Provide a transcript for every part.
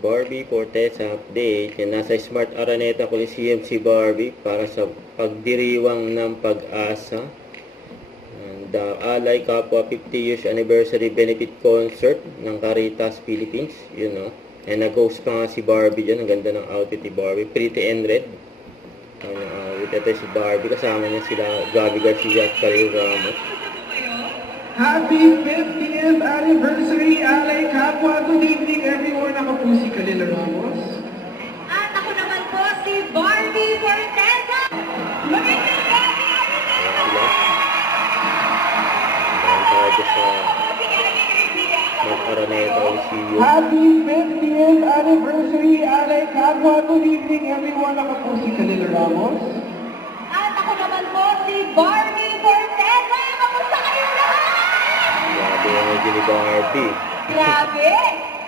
Barbie Fortesa update. Yan, nasa Smart Araneta Coliseum si Barbie para sa pagdiriwang ng pag-asa. The Alay Kapwa 50 years anniversary benefit concert ng Caritas Philippines. Yun, no? And nag-host pa nga si Barbie dyan. Ang ganda ng outfit ni Barbie. Pretty and red. Ito si Barbie. Kasama niya sila Gabi Garcia at Khalil Ramos. Happy 50th anniversary, Alay Kapwa. Good evening, everyone. Ako po si Khalil Ramos. At ako naman po si Barbie Fortesa. Magandang gabi! Tayo sa Mag-Araneta Coliseum. Happy 50th anniversary, Alay Kapwa. Good evening, everyone. Ako po si Khalil Ramos. At ako naman po si Barbie Fortesa. Kamusta kayo lahat? Grabe yung medyo ni Barbie. Grabe!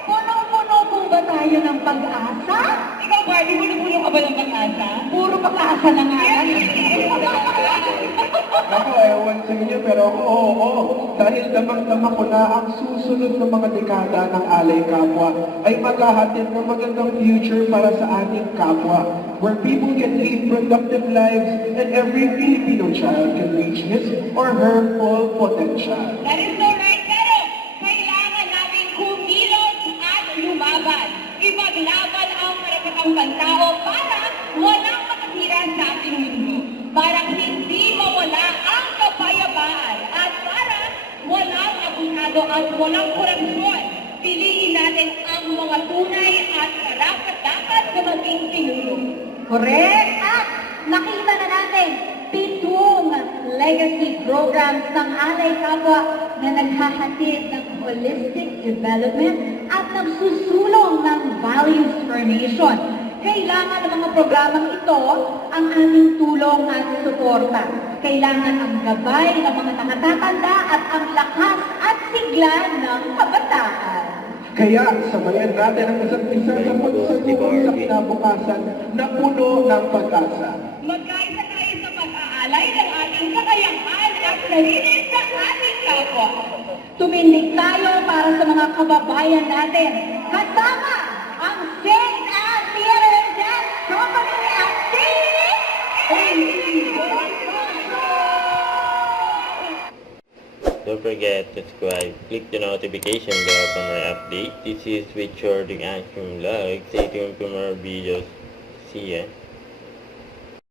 Punong-puno po ba tayo ng pag-asa? Ikaw, Barbie, puno-puno ka ba ng pag-asa? Puro pag-asa na nga. Ako, ewan sa inyo, pero ako, oo. Dahil damang-dama ko na ang susunod na mga dekada ng Alay Kapwa ay maghahatid ng magandang future para sa ating kapwa, where people can live productive lives and every Filipino child can reach his or her full potential. That is so right, pero kailangan natin kumilos at lumaban. Ipaglaban ang karapatang pantao para walang makatira sa ating mundo. Para hindi mawala ang kapayapaan at para walang abusado at walang korupsyon. Piliin natin ang mga tunay at karapat-dapat na maging pinuno. Correct! At nakita na natin 7 legacy programs ng Alay Kapwa na naghahatid ng holistic development at nagsusulong ng values formation. Kailangan ng mga programang ito ang ating tulong at suporta. Kailangan ang gabay ng mga nakatatanda at ang lakas at sigla ng kabataan. Kaya sabayan natin ang isa't isa sa pagsasubok sa kinabukasan na puno ng pag-asa. Magkaisa tayo sa pag-aalay ng ating kakayahan at sarili sa ating kapwa. Tumindig tayo para sa mga kababayan natin. Kasama ang St. Anne Theater and Dance Company at Don't forget to subscribe, click the notification bell for more updates. This is Richard Action Vlog. Stay tuned for more videos. See ya.